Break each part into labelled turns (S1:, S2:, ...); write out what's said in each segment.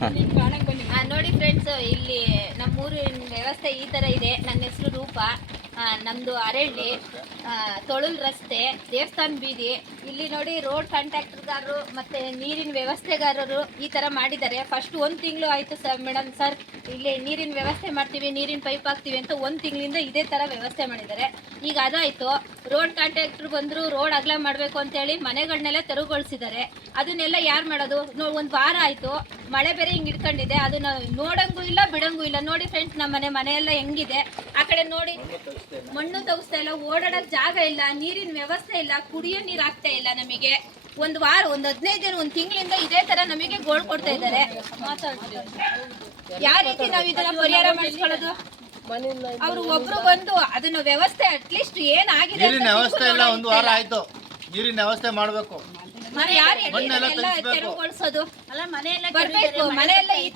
S1: ನೋಡಿ ಫ್ರೆಂಡ್ಸ್ ಇಲ್ಲಿ ನಮ್ಮೂರಿನ ವ್ಯವಸ್ಥೆ ಈ ತರ ಇದೆ. ನನ್ನ ಹೆಸರು ರೂಪ. ಆ, ನಮ್ದು ಅರಳ್ಳಿ ತೊಳಲ್ ರಸ್ತೆ ದೇವಸ್ಥಾನ ಬೀದಿ ಇಲ್ಲಿ ನೋಡಿ ರೋಡ್ ಕಾಂಟ್ರಾಕ್ಟರ್ಗಾರರು ಮತ್ತೆ ನೀರಿನ ವ್ಯವಸ್ಥೆಗಾರರು ಈ ತರ ಮಾಡಿದ್ದಾರೆ. ಫಸ್ಟ್ ಒಂದು ತಿಂಗಳು ಆಯ್ತು ಸರ್ ಮೇಡಮ್ ಸರ್ ಇಲ್ಲಿ ನೀರಿನ ವ್ಯವಸ್ಥೆ ಮಾಡ್ತೀವಿ ನೀರಿನ ಪೈಪ್ ಹಾಕ್ತೀವಿ ಅಂತ ಒಂದು ತಿಂಗಳಿಂದ ಇದೇ ತರ ವ್ಯವಸ್ಥೆ ಮಾಡಿದ್ದಾರೆ. ಈಗ ಅದಾಯ್ತು ರೋಡ್ ಕಾಂಟ್ರಾಕ್ಟರ್ ಬಂದ್ರು ರೋಡ್ ಅಗಲ ಮಾಡ್ಬೇಕು ಅಂತ ಹೇಳಿ ಮನೆಗಳನ್ನೆಲ್ಲ ತೆರವುಗೊಳಿಸಿದ್ದಾರೆ. ಅದನ್ನೆಲ್ಲ ಯಾರು ಮಾಡೋದು? ನೋ- ಒಂದು ವಾರ ಆಯ್ತು ಮಳೆ ಬೇರೆ ಹಿಂಗೆ ಇಟ್ಕೊಂಡಿದೆ ಅದನ್ನ ನೋಡಂಗೂ ಇಲ್ಲ ಬಿಡಂಗೂ ಇಲ್ಲ. ನೋಡಿ ಫ್ರೆಂಡ್ಸ್ ನಮ್ಮ ಮನೆ ಮನೆಯೆಲ್ಲ ಹೆಂಗಿದೆ. ಆ ಕಡೆ ನೋಡಿ. ಮಣ್ಣು ತಗಿಸ್ತಾ ಇಲ್ಲ ಓಡಾಡಕ್ ಜಾಗ ಇಲ್ಲ ನೀರಿನ ವ್ಯವಸ್ಥೆ ಇಲ್ಲ ಕುಡಿಯೋ ನೀರ್ ಆಗ್ತಾ ಇಲ್ಲ ನಮಗೆ. ಒಂದ್ ವಾರ ಒಂದ್ ಹದಿನೈದು ದಿನ ಒಂದ್ ತಿಂಗಳಿಂದ ಇದೇ ತರ ನಮಗೆ ಗೋಳ್ ಕೊಡ್ತಾ ಇದ್ದಾರೆ. ಯಾವ ರೀತಿ ನಾವ್ ಇದನ್ನ ಪರಿಹಾರ ಮಾಡಿಸ್ಕೊಳ್ಳೋದು? ಅವ್ರು ಒಬ್ರು ಬಂದು ಅದನ್ನ ವ್ಯವಸ್ಥೆ ಅಟ್ಲೀಸ್ಟ್ ಏನಾಗಿದೆ ಆಗಿದೆ
S2: ನೀರಿನ ವ್ಯವಸ್ಥೆ ಇಲ್ಲ ಒಂದು ವಾರ ಆಯ್ತು. ನೀರಿನ ವ್ಯವಸ್ಥೆ ಮಾಡ್ಬೇಕು.
S1: ಮತ್ತೆ ಯಾರು
S2: ಮಣ್ಣೆಲ್ಲ
S1: ಎಲ್ಲ ತೆರವುಗೊಳಿಸೋದು
S3: ಅಲ್ಲ ಮನೆಯೆಲ್ಲ
S1: ಬರ್ಬೇಕು ಮನೆಯೆಲ್ಲ ಈ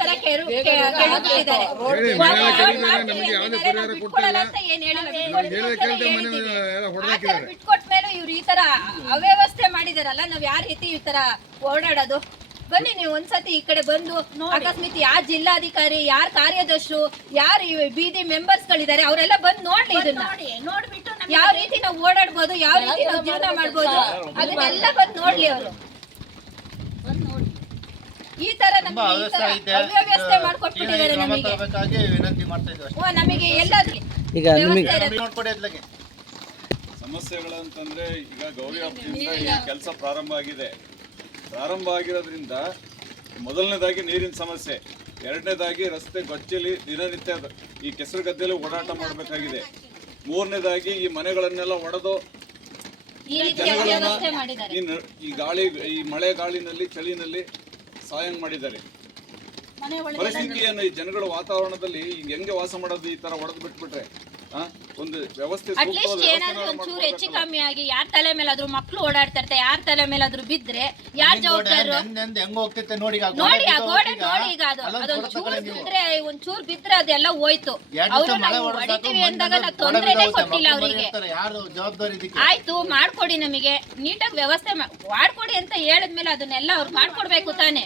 S1: ಬಿಟ್ಕೊಟ್ಮೇಲೆ ಇವ್ರು ಈ ತರ ಅವ್ಯವಸ್ಥೆ ಮಾಡಿದಾರಲ್ಲ ನಾವ್ ಯಾವ ರೀತಿ ಈ ತರ ಓಡಾಡೋದು? ಬನ್ನಿ ನೀವು ಒಂದ್ಸತಿ ಈ ಕಡೆ ಬಂದು ಅಕಸ್ಮಾತ್ ಯಾರ್ ಜಿಲ್ಲಾಧಿಕಾರಿ ಯಾರ್ ಕಾರ್ಯದರ್ಶರು ಯಾರು ಬೀದಿ ಮೆಂಬರ್ಸ್ ಗಳಿದ್ದಾರೆ ಅವರೆಲ್ಲ ಬಂದು ನೋಡ್ಲಿ ಇದನ್ನ.
S3: ನೋಡಿ ನೋಡ್ಬಿಟ್ಟು
S1: ಯಾವ ರೀತಿ ನಾವು ಓಡಾಡ್ಬೋದು ಯಾವ ರೀತಿ ನಾವು ಜೀವನ ಮಾಡ್ಬೋದು ಅದನ್ನೆಲ್ಲ ಬಂದು ನೋಡ್ಲಿ ಅವರು. ಈ ತರ
S2: ತುಂಬಾ
S1: ನಮ್ಗೆ ಈ
S2: ಅವ್ಯವಸ್ಥೆ
S1: ತರ
S2: ಐತೆ.
S1: ಅವ್ಯವಸ್ಥೆ
S2: ಈ
S1: ಮಾಡ್ಕೊಟ್ಬಿಟ್ಟಿದ್ದಾರೆ ನಮಗೆ.
S2: ತಗೋಬೇಕಾಗಿ ವಿನಂತಿ ಮಾಡ್ತಾ ಇದ್ದೀವಿ ಅಷ್ಟೇ.
S1: ಓ ನಮಗೆ ಎಲ್ಲಾದ್ರೂ
S4: ಈಗ ನಿಮಗೆ.
S2: ನೋಡ್ಕೊಡಿ
S5: ಸಮಸ್ಯೆಗಳಂತಂದ್ರೆ ಈಗ ಗೌರಿ ಹಬ್ಬದಿಂದ ಈ ಕೆಲಸ ಪ್ರಾರಂಭ ಆಗಿದೆ. ಪ್ರಾರಂಭ ಆಗಿರೋದ್ರಿಂದ ಮೊದಲನೇದಾಗಿ ನೀರಿನ ಸಮಸ್ಯೆ ಎರಡನೇದಾಗಿ ರಸ್ತೆ ಗೊಚ್ಚಲಿ ದಿನನಿತ್ಯ ಈ ಕೆಸರು ಗದ್ದೆಯಲ್ಲಿ ಓಡಾಟ ಮಾಡಬೇಕಾಗಿದೆ. ಮೂರನೇದಾಗಿ ಈ ಮನೆಗಳನ್ನೆಲ್ಲ ಒಡೆದು
S1: ಈ ರೀತಿ
S5: ಜನಗಳನ್ನ
S1: ಅವ್ಯವಸ್ಥೆ ಮಾಡಿದ್ದಾರೆ.
S5: ಈ ನ- ಈ ಗಾಳಿ ಈ ಮಳೆ ಗಾಳಿನಲ್ಲಿ ಚಳಿನಲ್ಲಿ ಸಾಯಂಗ್ ಮಾಡಿದ್ದಾರೆ ಪರಿಸ್ಥಿತಿಯನ್ನು ಈ ಜನಗಳ ವಾತಾವರಣದಲ್ಲಿ ಈಗ ಹೆಂಗೆ ವಾಸ ಮಾಡೋದು ಈ ತರ ಹೊಡೆದು ಬಿಟ್ಬಿಟ್ರೆ? ಒಂದು ವ್ಯವಸ್ಥೆ
S1: ಅಟ್ಲೀಸ್ಟ್ ಏನಾದ್ರೂ ಒಂಚೂರು ಹೆಚ್ಚು. ಕಮ್ಮಿ ಆಗಿ ಯಾರ ತಲೆ ಮೇಲಾದ್ರೂ ಮಕ್ಳು ಓಡಾಡ್ತಾ ಇರ್ತಾರೆ ಯಾರ ತಲೆ ಮೇಲಾದ್ರೂ ಬಿದ್ರೆ ಯಾರ್
S2: ಹೆಂಗ್ ಹೋಗ್ತೈತೆ ನೋಡಿ ಈಗ
S1: ನೋಡಿ ಆ ಗೋಡೆ ನೋಡಿ ಈಗ ಅದು. ಅದೊಂದ್ ಚೂರ್. ಬಿದ್ರೆ ಒಂದ್ ಚೂರ್ ಬಿದ್ರೆ ಅದೆಲ್ಲ ಹೋಯ್ತು.
S2: ಎರಡ್
S1: ಅವ್ರು
S2: ದಿವ್ಸ ಮಳೆ
S1: ನಾವು ಹೊಡಿತೀವಿ ಅಂದಾಗ ನಾವು ತೊಂದ್ರೆನೇ ಕೊಟ್ಟಿಲ್ಲ ಅವರಿಗೆ.
S2: ಇರ್ತಾರೆ, ಯಾರು ಜವಾಬ್ದಾರಿ ಇದಕ್ಕೆ?
S1: ಆಯ್ತು ಮಾಡ್ಕೊಡಿ ನಮಗೆ. ನೀಟಾಗಿ ವ್ಯವಸ್ಥೆ ಮಾ- ಮಾಡ್ಕೊಡಿ ಅಂತ ಹೇಳಿದ್ಮೇಲೆ ಅದನ್ನೆಲ್ಲ ಅವ್ರು ಮಾಡ್ಕೊಡ್ಬೇಕು ತಾನೆ.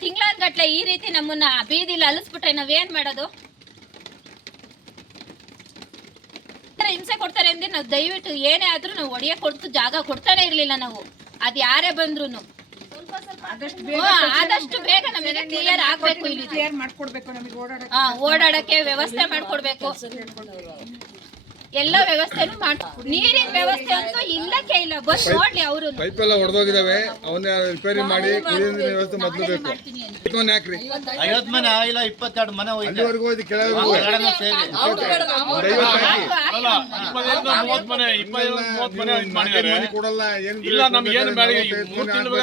S1: ತಿಂಗಳಾನ್ ಗಟ್ಲೆ ಈ ರೀತಿ ನಮ್ಮನ್ನ ಬೀದಿಲಿ ಅಲಿಸ್ಬಿಟ್ರೆ ನಾವೇನ್ ಮಾಡೋದು? ಈ ಹಿಂಸೆ ಕೊಡ್ತಾರೆ ಅಂದ್ರೆ ನಾವು ದಯವಿಟ್ಟು ಏನೇ ಆದ್ರೂ ನಾವು ಒಡೆಯ ಕೊಡ್ತು ಜಾಗ ಕೊಡ್ತಾನೆ ಇರ್ಲಿಲ್ಲ ನಾವು. ಅದ್ ಯಾರೇ ಬಂದ್ರು ಆದಷ್ಟು ಬೇಗ ನಮಗೆ ಕ್ಲಿಯರ್ ಆಗ್ಬೇಕು ಇಲ್ಲಿ.
S6: ಮಾಡ್ಕೊಡ್ಬೇಕು ನಮಗೆ ಓಡಾಡಕ್ಕೆ.
S1: ವ್ಯವಸ್ಥೆ ಮಾಡ್ಕೊಡ್ಬೇಕು. ಎಲ್ಲ ವ್ಯವಸ್ಥೆನೂ ಮಾಡ್ತಾರೆ ನೀರಿನ ವ್ಯವಸ್ಥೆ ಅಂತೂ ಇಲ್ಲಕ್ಕೆ ಇಲ್ಲ. ಬಸ್ ನೋಡ್ಲಿ ಅವರು.
S7: ಪೈಪ್ ಎಲ್ಲ ಹೊಡೆದೋಗಿದಾವೆ ಅವನ್ನ ರಿಪೇರಿ ಮಾಡಿ ನೀರಿನ ವ್ಯವಸ್ಥೆ ಮೊದಲು ಬೇಕು ಹಾಕ್ರಿ.
S2: ಐವತ್ ಮನೆ ಆಗಿಲ್ಲ ಇಪ್ಪತ್ತೆರಡು ಮನೆ
S7: ಅಲ್ಲಿವರೆಗೂ ಹೋಯ್ತು ಕೆಳಗೆ ಮನೆ ಕೊಡಲ್ಲ ಏನ್
S8: ಇಲ್ಲ ನಮ್ಗೇನು ಬೇಡ ಈ ಮೂರ್ ತಿಂಗಳು